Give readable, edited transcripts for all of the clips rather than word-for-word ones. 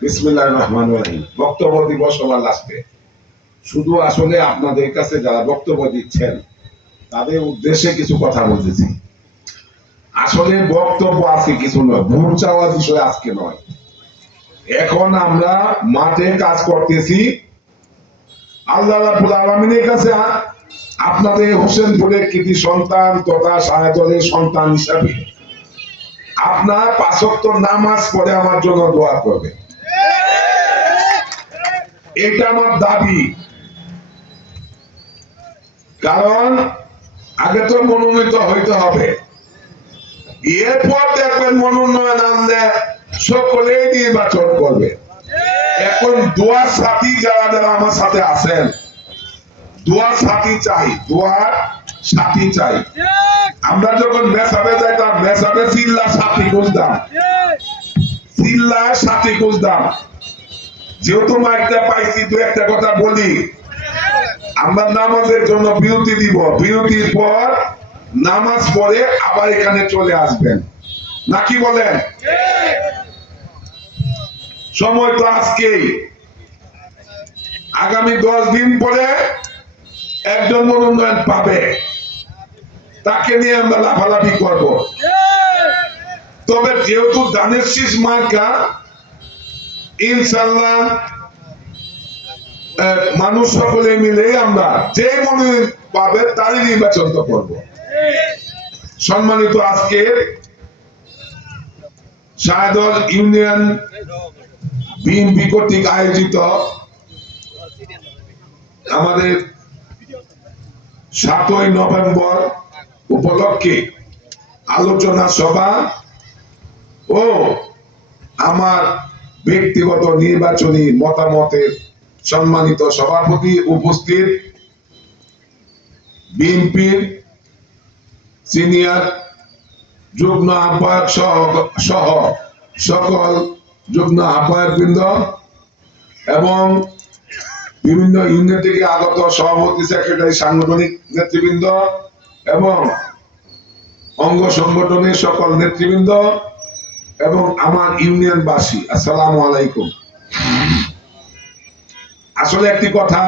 বিসমিল্লাহির রহমানির রহিম। বক্তব্য দিব সবার লাস্টে। শুধু আসলে আপনাদের কাছে যারা বক্তব্য দিচ্ছেন তাদের উদ্দেশ্যে কিছু কথা বলতেছি। আসলে বক্তব্য আছে কিছু নয়, ভোট চাওয়ার বিষয় আজকে নয়। এখন আমরা মাঠে কাজ করতেছি আল্লাহ রাব্বুল আলামিনের কাছে। আপনাদের হোসেনপুরের কৃতি সন্তান তথা শাহজালালের সন্তান হিসাবে আপনার ৫ ওয়াক্ত নামাজ পড়ে আমার জন্য দোয়া করবে, এটা আমার দাবি। কারণ আগে তো মনোনীত হইতে হবে, এরপর দেখবেন মনোনয়ন আনলে সকলেই নির্বাচন করবে। এখন দোয়ার সাথী যারা যারা আমার সাথে আছেন, দোয়ার সাথী চাই, দোয়ার সাথী চাই। আমরা যখন মেসাবে যাইতাম, মেসাবে চিল্লা সাথী খুঁজতাম, চিল্লা সাথী খুঁজতাম। যেহেতু মাইকটা পাইছি, দু একটা কথা বলি। আমরা নামাজের জন্য বিরতি দিব, বিরতির পর নামাজ পড়ে আবার এখানে চলে আসবেন, নাকি বলেন? সময় তো আজকেই, আগামী 10 দিন পরে একজন মনোনয়ন পাবে, তাকে নিয়ে আমরা লাফালাফি করব। তবে যেহেতু ধানের শীষ মার্কা, ইনশাল্লাহ মানুষ সকলে মিলে আমরা যে মনোনয়ন পাবে তারই নির্বাচন করব। সম্মানিত আজকে শাহজালাল ইউনিয়ন বিএনপি কর্তৃক আয়োজিত আমাদের ৭ই নভেম্বর উপলক্ষে আলোচনা সভা ও আমার ব্যক্তিগত নির্বাচনী মতামতের সম্মানিত সভাপতি উপস্থিত, বিএনপির সিনিয়র যুগ্ম আহ্বায়ক সহ সকল যুগ্ম আহ্বায়ক বৃন্দ এবং বিভিন্ন ইউনিয়ন থেকে আগত সভাপতি, সেক্রেটারি, সাংগঠনিক নেতৃবৃন্দ এবং অঙ্গ সংগঠনের সকল নেতৃবৃন্দ এবং আমার ইউনিয়নবাসী, আসসালামু আলাইকুম। আসলে একটি কথা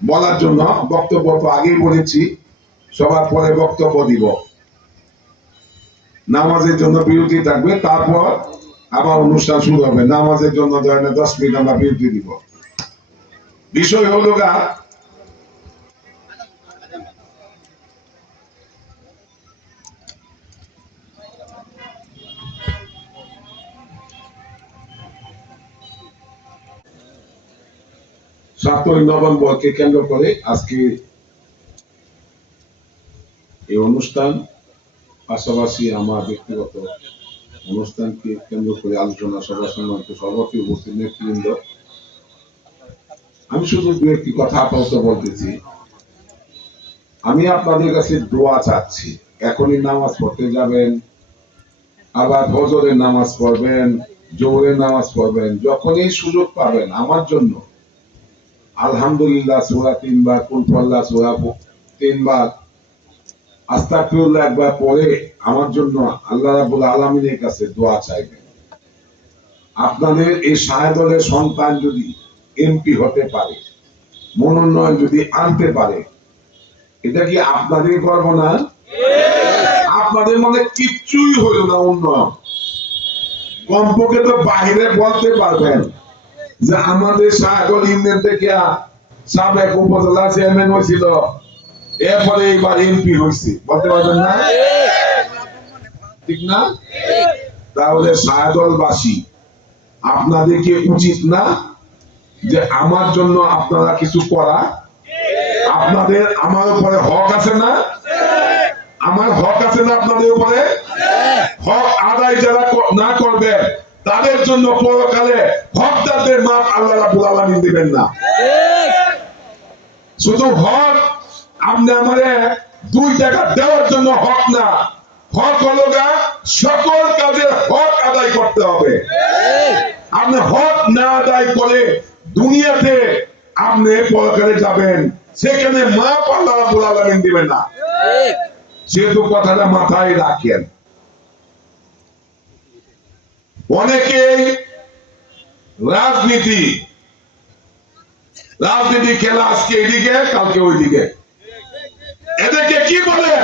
বলার জন্য, বক্তব্য তো আগেই বলেছি, সবার পরে বক্তব্য দিব, নামাজের জন্য বিরতি থাকবে, তারপর আবার অনুষ্ঠান শুরু হবে। নামাজের জন্য 10 মিনিট আমরা বিরতি দিব। বিষয় হলো গা, সাতই নভেম্বরকে কেন্দ্র করে আজকে এই অনুষ্ঠান, পাশাপাশি আমার ব্যক্তিগত অনুষ্ঠানকে কেন্দ্র করে আলোচনা সভা, সম্মানিত সভাপতি, উপস্থিত নেতৃবৃন্দ। আমি শুধু দু একটি কথা আপাতত বলতেছি। আমি আপনাদের কাছে দোয়া চাচ্ছি। এখনই নামাজ পড়তে যাবেন, আবার ফজরের নামাজ পড়বেন, জোহরের নামাজ পড়বেন, যখনই সুযোগ পাবেন আমার জন্য আলহামদুলিল্লাহ সূরা 3 বার, কুল আল্লাহ সূরা 3 বার, আস্তাগফিরুল্লাহ একবার পড়ে আমার জন্য আল্লাহ রাব্বুল আলামিনের কাছে দোয়া চাইবেন। আপনাদের এই শাহজালালের সন্তান যদি এমপি হতে পারে, মনোনয়ন যদি আনতে পারে, এটা কি আপনাদের গর্ব না? আপনাদের মনে কিচ্ছুই হইল না উন্নয়ন, কমপক্ষে তো বাইরে বলতে পারবেন যে আমাদের শাহজালাল ইউনিয়ন থেকে সাবেক উপজেলা চেয়ারম্যান হয়েছিল, এরপরে এইবার এমপি হয়েছে, বলতে পারবেন না? ঠিক না? তাহলে শাহজালালবাসী, আপনাদের কি উচিত না যে আমার জন্য আপনারা কিছু করা? আপনাদের আমার উপরে হক আছে না? আমার হক আছে না আপনাদের উপরে? হক আদায় যারা না করবে তাদের জন্য পরকালে হকদারদের মাপ আল্লাহ রাব্বুল আলামিন দিবেন না। শুধু হক আপনি আমারে 2 টাকা দেওয়ার জন্য হক না, হক হলো গা সকল কাজে হক আদায় করতে হবে। আপনি হক না আদায় করে দুনিয়াতে আপনি পরকালে যাবেন সেখানে মাপ আল্লাহ রাব্বুল আলামিন দিবেন না। সেহেতু কথাটা মাথায় রাখেন। অনেকেই রাজনীতি খেলা আজকে এদিকে কালকে ওইদিকে, এদেরকে কি বলে?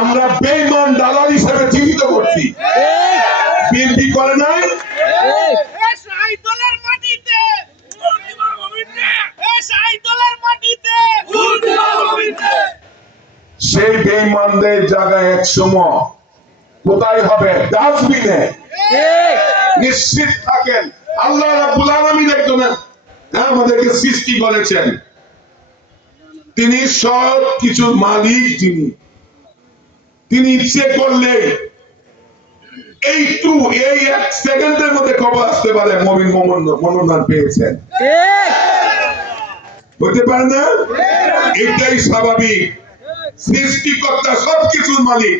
আমরা বেঈমান দালাল হিসেবে চিহ্নিত করছি। বিএনপি করে নাই, সেই বেঈমানদের জায়গায় এক সময় কোথায় হবে? ডাস্টবিনে। নিশ্চিত থাকেন আল্লাহ রাব্বুল আলামিন একজন আমাদেরকে সৃষ্টি করেছেন, তিনি সব কিছুর মালিক। তিনি ইচ্ছে করলে এই এক সেকেন্ডের মধ্যে খবর আসতে পারে মমিন মনোনয়ন পেয়েছেন, হতে পারে না? এটাই স্বাভাবিক। সৃষ্টিকর্তা সবকিছুর মালিক।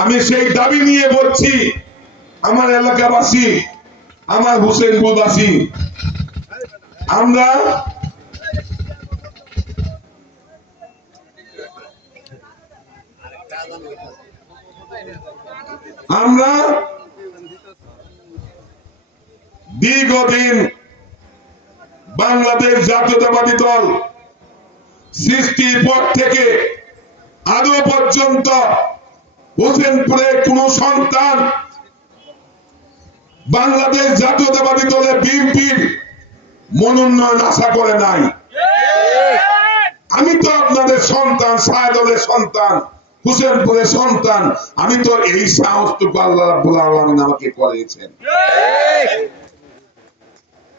আমি সেই দাবি নিয়ে বলছি, আমার এলাকাবাসী, আমার হোসেনপুরবাসী, আমরা দীর্ঘদিন বাংলাদেশ জাতীয়তাবাদী দল সৃষ্টির পর থেকে আজও পর্যন্ত হোসেনপুরের কোন সন্তান বাংলাদেশ জাতীয়তাবাদী দলের বিএনপির মনোনয়ন আশা করে নাই। আমি তো আপনাদের সন্তান, সায়দলের সন্তান, হোসেনপুরের সন্তান। আমি তো এই সাহসটুকু আল্লাহ রাব্বুল আলামিন আমাকে করেছেন।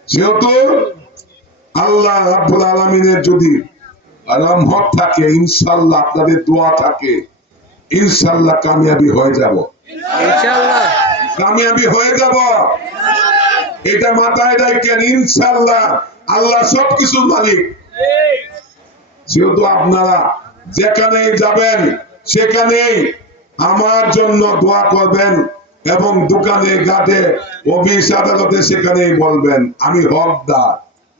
যেহেতু আল্লাহ রাব্বুল আলামিনের যদি রহমত থাকে, ইনশাআল্লাহ আপনাদের দোয়া থাকে, ইনশাআল্লাহ কামিয়াবি হয়ে যাব। ইনশাআল্লাহ কামিয়াবি হয়ে যাব, এটা মাথায় রাখেন। ইনশাআল্লাহ আল্লাহ সবকিছুর মালিক। যেহেতু আপনারা যেখানে যাবেন সেখানেই আমার জন্য দোয়া করবেন এবং দোকানে ঘাটে অফিস আদালতে সেখানেই বলবেন আমি হকদার।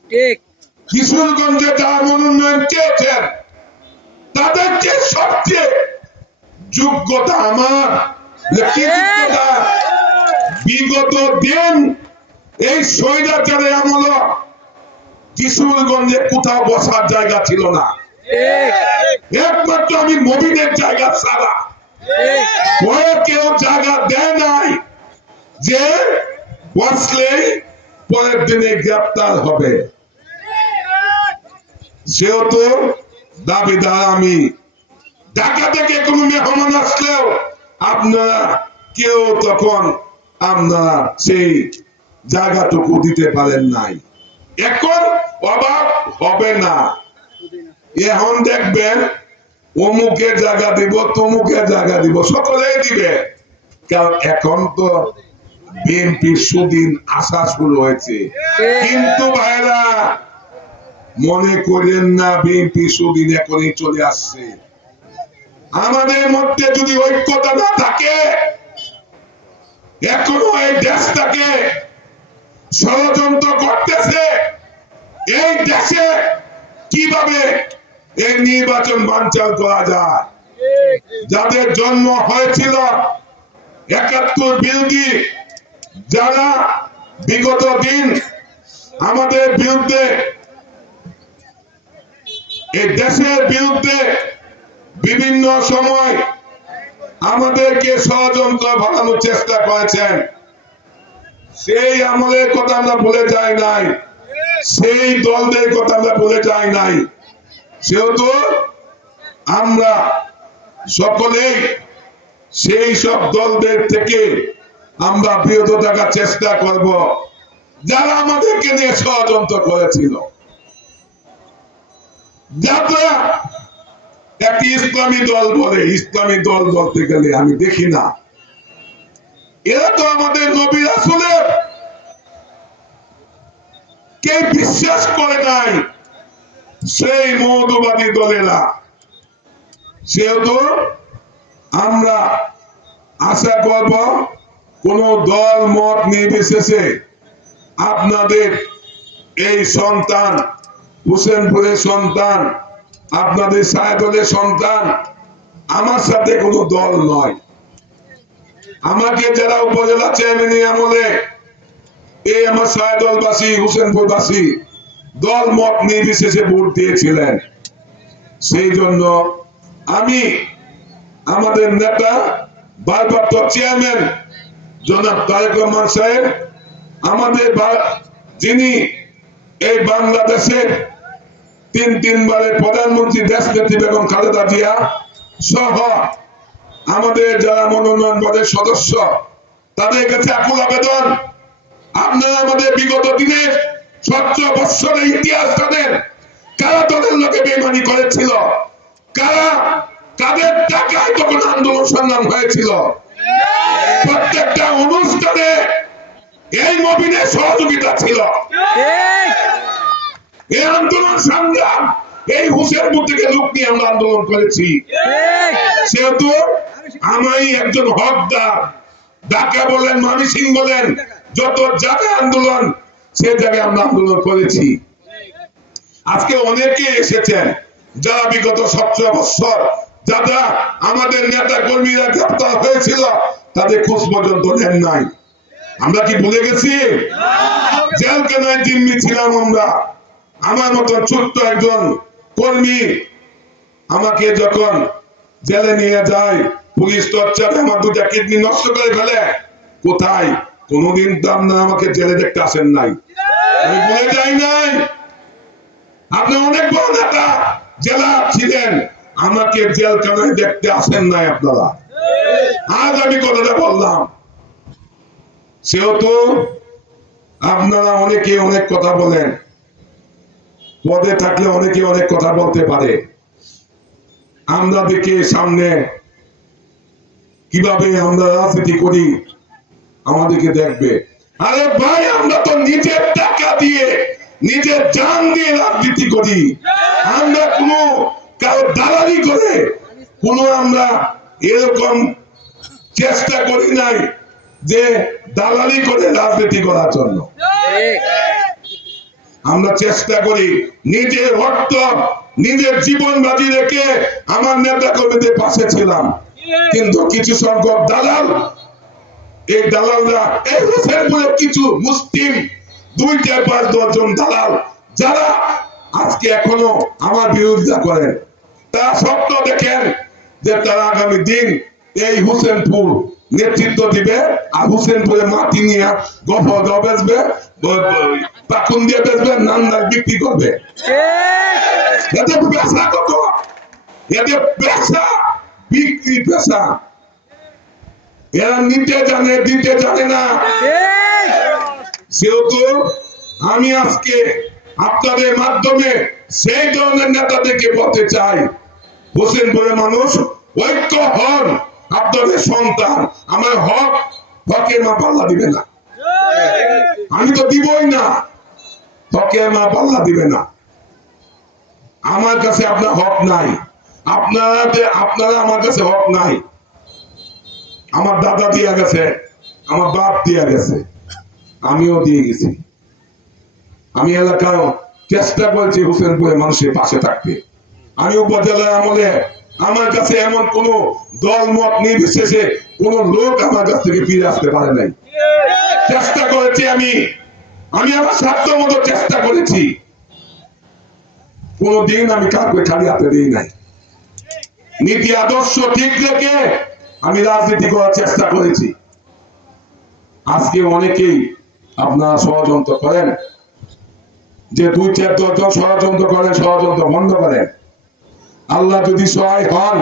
ঠিক। কিশোরগঞ্জে যারা মনোনয়ন চেয়েছেন তাদেরকে সবচেয়ে যোগ্যতা আমার, বিগত দিন এই স্বৈরাচারের আমল কিশোরগঞ্জে কোথাও বসার জায়গা ছিল না, একমাত্র আমি মবিনের জায়গা ছাড়া কেউ জায়গা দেয় নাই যে বসলেই পরের দিনে গ্রেপ্তার হবে। সেহেতু দাবিদার আমি। ঢাকা থেকে কোন মেহমান আসলেও আপনারা কেউ তখন আপনারা সেই জায়গাটুকু দিতে পারেন নাই। এখন অভাব হবে না। এখন দেখবেন অমুকের জায়গা দিব, তমুকের জায়গা দিব, সকলেই দিবে। কারণ এখন তো বিএনপি সুদিন আসা শুরু হয়েছে। কিন্তু ভাইরা মনে করেন না বিএনপি সুদিন এখনই চলে আসছে। আমাদের মধ্যে যদি ঐক্যতা না থাকে, এখনো এই দেশটাকে ষড়যন্ত্র করতেছে। এই দেশে কিভাবে এই নির্বাচন বানচাল করা যায়? যাদের জন্ম হয়েছিল ৭১ বিরোধী, যারা বিগত দিন আমাদের বিরুদ্ধে, এই দেশের বিরুদ্ধে বিভিন্ন সময় আমাদেরকে ষড়যন্ত্র বানানোর চেষ্টা করেছেন, সেই আমলের কথা আমরা ভুলে যাই নাই, সেই দলদের কথা আমরা ভুলে যাই নাই। সেহেতু আমরা সকলেই সেই সব দলদের থেকে আমরা বিরত থাকার চেষ্টা করব যারা আমাদেরকে নিয়ে ষড়যন্ত্র করেছিল। যারা একটি ইসলামী দল বলে, ইসলামী দল বলতে গেলে আমি দেখি না, এরা তো আমাদের নবী রাসূলের কে বিশ্বাস করে নাই, সেই মৌলবাদী দলেরা। সেহেতু আমরা আশা করব কোন দল মত নির্বিশেষে আপনাদের এই সন্তান হুসেনপুরের সন্তান, আপনাদের সায়দলের সন্তান, আমার সাথে কোনো দল নয়। আমাকে যারা উপজেলা চেয়ারম্যান আমলে এই আমার সায়দলবাসী হুসেনপুরবাসী দল মত নির্বিশেষে ভোট দিয়েছিলেন, সেই জন্য আমি আমাদের নেতা ভারপ্রাপ্ত চেয়ারম্যান জনাব তারেক রহমান সাহেব, আমাদের যিনি এই বাংলাদেশের তিনবারের প্রধানমন্ত্রী দেশনেত্রী বেগম খালেদা জিয়া সহ আমাদের যারা মনোনয়ন বোর্ডের সদস্য, তাদের কাছে আকুল আবেদন, আপনারা আমাদের বিগত দিনের 17 বৎসরের ইতিহাস জানেন, কারা দলের লোকে বেইমানি করেছিল, কারা কাদের টাকায় তখন আন্দোলন সংগ্রাম হয়েছিল। প্রত্যেকটা অনুষ্ঠানে এই মবিনের সহযোগিতা ছিল। এই আন্দোলন সংগ্রাম এই হুসেনপুর থেকে লোক নিয়ে আমরা আন্দোলন করেছি। সেহেতু আমি একজন হকদার, ঢাকা বলেন ময়মনসিংহ বলেন, যত জায়গায় আন্দোলন সে জায়গায় আমরা আন্দোলন করেছি। আজকে অনেকে এসেছেন যারা বিগত 17 বছর যারা আমাদের নেতা কর্মীরা গ্রেফতার হয়েছিল, তাদের খোঁজ পর্যন্ত নেন নাই। আমরা কি ভুলে গেছি? জেলখানায় জিম্মি ছিলাম আমরা। আমার মতন ছোট্ট একজন কর্মী আমাকে যখন জেলে নিয়ে যায়, পুলিশ টর্চারে আমার 2টা কিডনি নষ্ট করে ফেলে। কোথায়? কোনদিন তো আপনারা আমাকে জেলে দেখতে আসেন নাই, আমি ভুলে যাই নাই। আপনি অনেক বড় নেতা জেলা ছিলেন, আমাকে জেলখানায় দেখতে আসেন নাই আপনারা। আজ আমি কথাটা বললাম। সেহেতু আপনারা অনেকে অনেক কথা বলেন, পদে থাকলে অনেকে অনেক কথা বলতে পারে। আমরা দেখে সামনে কিভাবে আমরা রাজনীতি করি আমাদেরকে দেখবে। আরে ভাই, আমরা তো নিজের টাকা দিয়ে নিজের জান দিয়ে রাজনীতি করি। আমরা কোনো কারো দালালি করে আমরা এরকম চেষ্টা করি নাই যে দালালি করে রাজনীতি করার জন্য। আমরা চেষ্টা করি নিজের রক্ত নিজের জীবন বাজি রেখে আমার নেতা কর্মীদের পাশে ছিলাম। কিন্তু কিছু সংখ্যক দালাল, এই দালালরা এই হোসেনপুরের কিছু মুসলিম 2-5-10 জন দালাল যারা আজকে এখনো আমার বিরোধিতা করেন, তারা স্বপ্ন দেখেন যে তারা আগামী দিন এই হোসেনপুর নেতৃত্ব দিবে, আর হোসেনপুরে মাটি নিয়ে গফর বেচবে, পাকুন দিয়ে বেচবে, নান্দার বিক্রি করবে। এদের পেশা কত? এদের পেশা বিক্রি পেশা। এরা নিতে জানে, দিতে জানে না। সেহেতু আমি আজকে আপনাদের মাধ্যমে সেই ধরনের নেতাদেরকে বলতে চাই, হোসেনপুরের মানুষ ঐক্য হন। আপনাদের সন্তান আমার হকের মা পাল্লা দিবে না, আমি তো দিবই না। হকের মা পাল্লা দিবে না। আমার কাছে আপনার হক নাই, আপনারা আমার কাছে হক নাই। আমার দাদা দিয়া গেছে, আমার বাপ দিয়া গেছে, আমিও দিয়ে গেছি। আমি এলাকায় চেষ্টা করেছি হোসেনপুরের মানুষের পাশে থাকতে। আমি উপজেলার আমলে আমার কাছে এমন কোন দল মত নির্বিশেষে কোন লোক আমার কাছ থেকে ফিরে আসতে পারে নাই। চেষ্টা করেছি আমি আমার সাধ্য মতো চেষ্টা করেছি। কোনদিন আমি কাউকে খালি হাতে দিই নাই। নীতি আদর্শ ঠিক রেখে আমি রাজনীতি করার চেষ্টা করেছি। আজকে অনেকেই আপনারা ষড়যন্ত্র করেন যে 2-4-10 জন ষড়যন্ত্র করেন, ষড়যন্ত্র বন্ধ করেন। আল্লাহ যদি সহায় হন,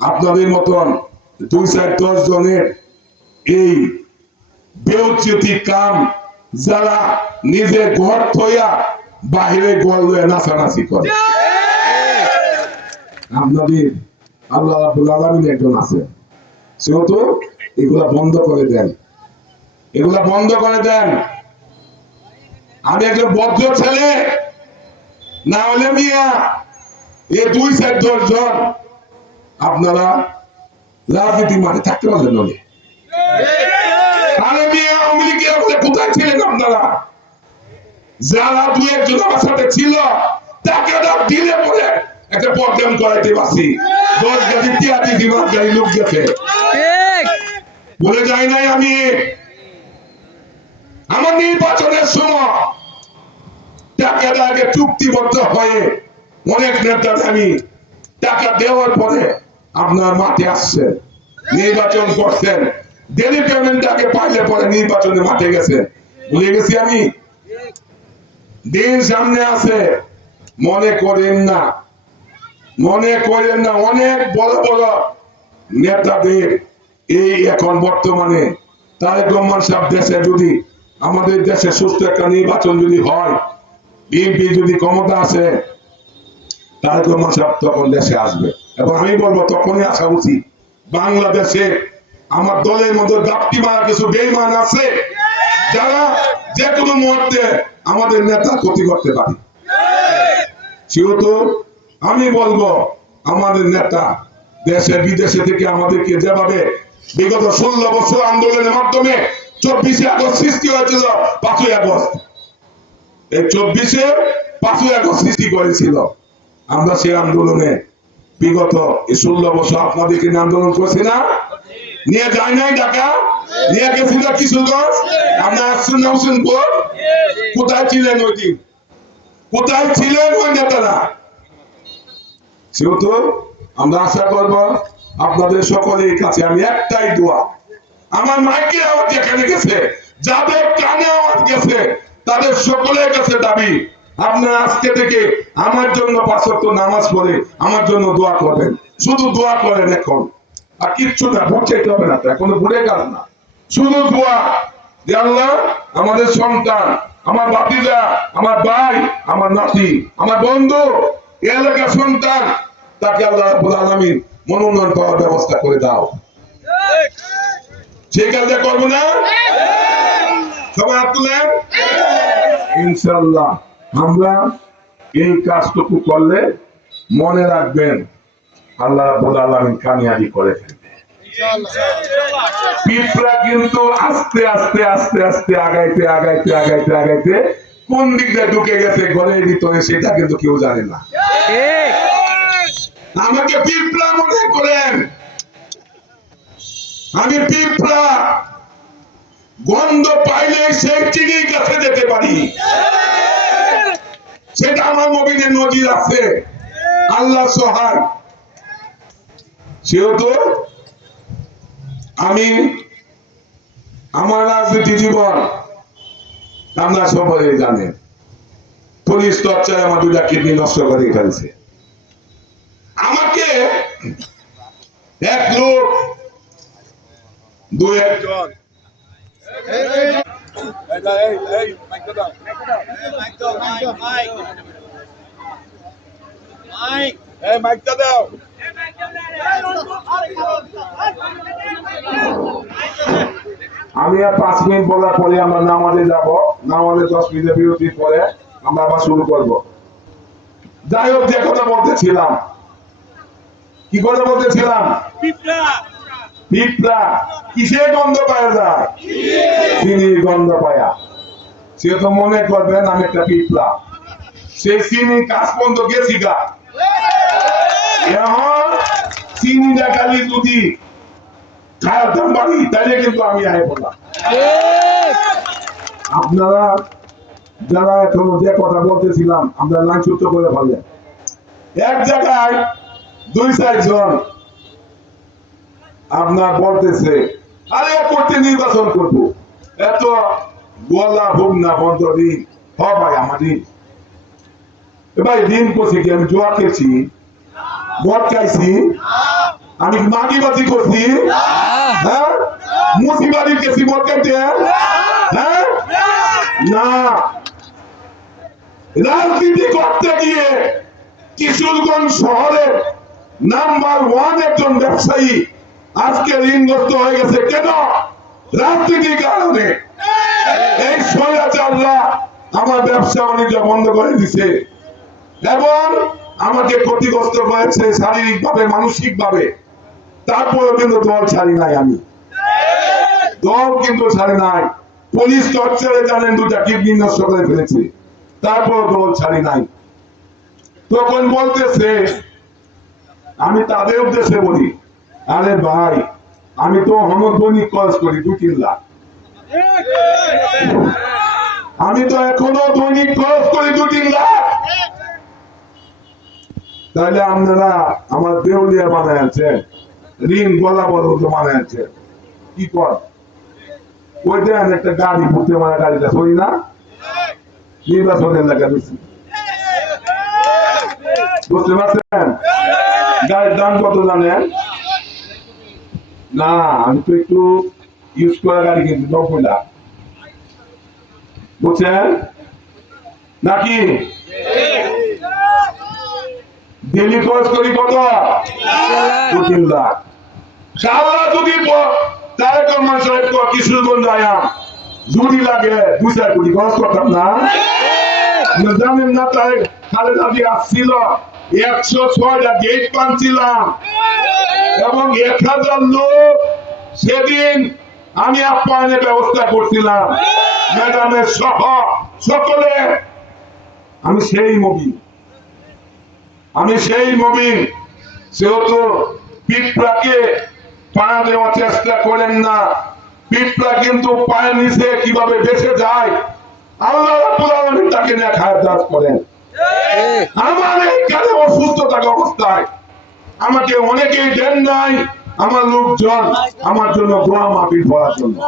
আপনাদের মতন 2-4-10 জনের এই বেউচিতি কাম যারা নিজে ঘর থইয়া বাহিরে গোল লয়ে নাচানাচি করে, আপনাদের আল্লাহ রাব্বুল আলামিন একজন আছে। সেহেতু এগুলা বন্ধ করে দেন, এগুলা বন্ধ করে দেন। আমি একজন ভদ্র ছেলে, না হলে মিয়া এই 2-4-10 জন আপনারা রাজনীতি মাঠে থাকতে পারলেন না। আরে মিয়া আওয়ামী লীগের আমলে কোথায় ছিলেন আপনারা? যারা দু একজন আমার সাথে ছিল টাকাটা দিলে পরে একটা প্রোগ্রাম করাইতে পারছি। 10 গাড়ি তিয়াদি বিমান গাড়ি লোক গেছে, বলে যাই নাই আমি। আমার নির্বাচনের সময় টাকাটা আগে চুক্তিবদ্ধ হয়ে অনেক নেতাদের আমি টাকা দেওয়ার পরে আপনার মাঠে আসছে, নির্বাচন করছেন, ডেলি পেমেন্ট আগে পাইলে পরে নির্বাচনে মাঠে গেছে। ভুলে গেছি আমি? দিন সামনে আছে, মনে করেন না, মনে করেন না। অনেক বড় বড় নেতাদের এই এখন বর্তমানে তারেক রহমান সাহেব দেশে যদি আমাদের দেশে সুস্থ একটা নির্বাচন যদি হয়, বিএনপি যদি ক্ষমতা আসে, তারেক রহমান সাহেব তখন দেশে আসবে। এবং আমি বলবো তখনই আসা উচিত। বাংলাদেশে আমার দলের মধ্যে গাপটি মারা কিছু বেঈমান আছে যারা যে কোনো মুহূর্তে আমাদের নেতা ক্ষতি করতে পারে। সেহেতু আমি বলবো আমাদের নেতা দেশে বিদেশে থেকে আমাদেরকে যেভাবে বিগত 16 বছর আন্দোলনের মাধ্যমে 24শে আগস্ট সৃষ্টি হয়েছিল, 5ই আগস্ট, এই 24শে 5ই আগস্ট সৃষ্টি করেছিল। আমরা সেই আন্দোলনে বিগত 16 বছর আপনাদেরকে আন্দোলন করছি না, নিয়ে যায় নাই ঢাকা, নিয়ে গেছিল কিশোরগঞ্জ, আমরা আসছেন না হোসেনপুর। কোথায় ছিলেন ওই দিন? কোথায় ছিলেন ওই নেতারা? সেহেতু আমরা আশা করব আপনাদের সকলের কাছে আমি একটাই দোয়া, আমার মাইকে আওয়াজ যেখানে গেছে, যাদের কানে আওয়াজ গেছে, তাদের সকলের কাছে দাবি আপনারা আজকে থেকে আমার জন্য 5 ওয়াক্ত নামাজ পড়ে আমার জন্য দোয়া করবেন। শুধু দোয়া করেন এখন, আর কিচ্ছু না, ভোট চাইতে হবে না, কোনো ভোটে কাজ না, শুধু দোয়া যে আল্লাহ আমাদের সন্তান, আমার ভাতিজা, আমার ভাই, আমার নাতি, আমার বন্ধু, এলাকার সন্তান, তাকে আল্লাহ রাব্বুল আলামিন মনোনয়ন পাওয়ার ব্যবস্থা করে দাও। সেই কাজটা করবো না? সবাই হাত তুলেন। ইনশাআল্লাহ আমরা এই কাজটুকু করলে মনে রাখবেন আল্লাহ রাব্বুল আলামিন কামিয়াবি করে ফেলবে। পিঁপড়া কিন্তু আস্তে আস্তে আস্তে আস্তে আগাইতে আগাইতে আগাইতে আগাইতে কোন দিকটা ঢুকে গেছে ঘরের ভিতরে সেটা কিন্তু কেউ জানে না। আমাকে পিঁপড়া মনে করেন, আমি পিঁপড়া, গন্ধ পাইলে সেই চিনির কাছে যেতে পারি, সেটা আমার নবীনের নজির আছে, আল্লাহ সহায়। সেহেতু আমি আমার রাজনীতি জীবন আমরা সবাই জানেন, পুলিশ টর্চারে আমার 2টা কিডনি নষ্ট করে ফেলছে। আমাকে এক লোক, 2-1 আমি আর 5 মিনিট বলার পরে আমরা নামাজে যাব, নামাজে 10 মিনিটের বিরতির পরে আমরা আবার শুরু করব। যাই হোক, যে কথা বলতেছিলাম, কি কথা বলতেছিলাম? পিঁপড়া কিসের গন্ধ পাওয়া যায়? চিনির গন্ধ পায়া। সেহেতু মনে করবেন আমি একটা পিঁপড়া, সেই চিনি কাজ পর্যন্ত গেছি গা। এখন চিনি দেখালি যদি খাওয়াতাম পারি তাহলে কিন্তু আমি আয় বললাম। আপনারা যারা এখন যে কথা বলতেছিলাম আমরা লাইন সূত্র করে ফেললেন, এক জায়গায় 2-4 জন আপনার বলতেছে আরে করতে নির্বাচন করব, এত গোলা ভোগ না বন্ধ দিন ভাই আমাদের ভাই দিন করছি কি? আমি জোয়া খেয়েছি, মদ খাইছি, আমি মাগিবাজি করছি, হ্যাঁ মুসিবাড়ি গেছি মদ খাইতে, হ্যাঁ না। রাজনীতি করতে গিয়ে কিশোরগঞ্জ শহরের নাম্বার 1 একজন ব্যবসায়ী আজকে ঋণগ্রস্ত হয়ে গেছে। কেন? রাজনীতির কারণে। এই স্বৈরাচাররা আমার ব্যবসা বাণিজ্য বন্ধ করে দিছে এবং আমাকে ক্ষতিগ্রস্ত করেছে শারীরিক ভাবে, মানসিক ভাবে। তারপরেও কিন্তু দল ছাড়ি নাই, আমি দল কিন্তু ছাড়ি নাই। পুলিশ টর্চারে জানেন 2টা কিডনি নষ্ট করে ফেলেছে। তারপর দল ছাড়ি নাই। তখন বলতেছে, আমি তাদের উদ্দেশ্যে বলি, আরে ভাই আমি তো দৈনিক খরচ করি 2-3 লাখ, আমি তো এখনো দৈনিক খরচ করি 2-3 লাখ, তাহলে আপনারা আমার দেউলিয়া বানাচ্ছেন, ঋণ গলা বদল বানাচ্ছেন, কি কর ওই দেন একটা গাড়ি ঘুরতে মারা গাড়িটা সরি না নির্বাচনের এলাকা বেশি, বুঝতে পারছেন? গাড়ির দাম কত জানেন? না আমি তো একটু ইউজ করা গাড়ি কিনছি 90 লাখ, বুঝছেন নাকি? ডেলি খরচ করি কত? 2-3 লাখ। সারা যদি তারেক রহমান সাহেব কিশোরগঞ্জ আয়া যদি লাগে 2-4 কোটি খরচ করতাম না? জানেন না তারেক খালেদা জিয়া আসছিল 106টা গেট পাচ্ছিলাম এবং 1000 লোক সেদিন আমি আপ্যায়নের ব্যবস্থা করছিলাম ম্যাডামের সহ সকলে। আমি সেই মবিন, সেহেতু পিঁপড়াকে পা দেওয়ার চেষ্টা করেন না, পিঁপড়া কিন্তু পায়ের নিচে কিভাবে বেঁচে যায় আল্লাহ রাব্বুল আলামিন তাকে নিয়ে খায়দাত করেন। আমার এইখানে অসুস্থ থাকা অবস্থায় আমাকে অনেকেই দেন নাই আমার লোকজন আমার জন্য দোয়া মাহফিল করার জন্য,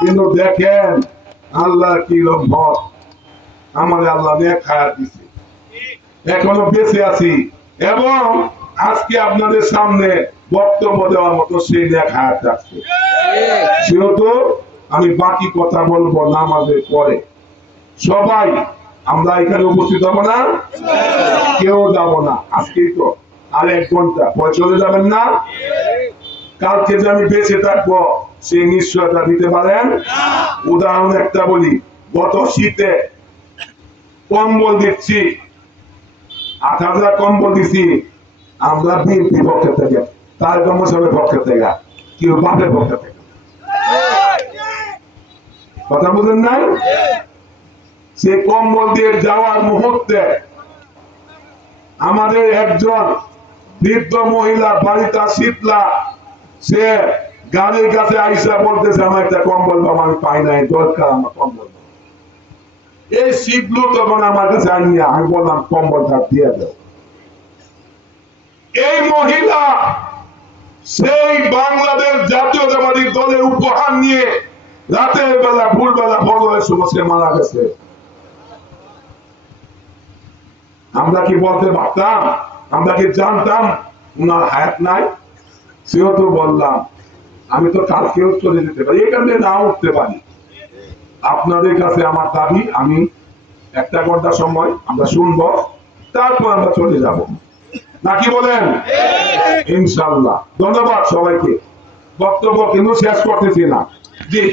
কিন্তু দেখেন আল্লাহ কি রহমত, আমার আল্লাহ নেক হায়াত দিছে, এখনো বেঁচে আছি এবং আজকে আপনাদের সামনে বক্তব্য দেওয়ার মতো সেই নেক হায়াত আছে। সেহেতু আমি বাকি কথা বলবো নামাজের পরে। সবাই আমরা এখানে উপস্থিত হবো না, কেউ যাব না, আজকেই তো আর 1 ঘন্টা পরে চলে যাবেন না? কালকে যে আমি বেঁচে থাকবো সেই নিশ্চয়তা দিতে পারেন? উদাহরণ একটা বলি, গত শীতে কম্বল দিচ্ছি 8000 কম্বল দিচ্ছি আমরা বিএনপি পক্ষে থেকে, তার কর্মসভের পক্ষে থেকে, কেউ বাপের পক্ষে থেকে, কথা বুঝেন নাই? সে কম্বল দিয়ে যাওয়ার মুহূর্তে আমাদের একজন বৃদ্ধ মহিলা বাড়িটা শীতলা, সে গাড়ির কাছে আইসা বলতেছে আমার একটা কম্বল বাবা আমি পাই নাই, দরকার আমার কম্বল। এই শীতলু তখন আমার কাছে আনিয়া আমি বললাম কম্বলটা দিয়ে দাও। এই মহিলা সেই বাংলাদেশ জাতীয়তাবাদী দলের উপহার নিয়ে রাতের বেলা ভোরবেলা ফজরের সময় সে মারা গেছে। আমরা কি বলতে পারতাম? আমরা কি জানতাম উনার হায়াত নাই? সেহেতু বললাম আমি তো কালকেও চলে যেতে পারি, এখানে না উঠতে পারি। আপনাদের কাছে আমার দাবি, আমি 1 ঘন্টা সময় আমরা শুনবো, তারপর আমরা চলে যাব, নাকি বলেন? ইনশাআল্লাহ। ধন্যবাদ সবাইকে, বক্তব্য কিন্তু শেষ করতেছি না। জি।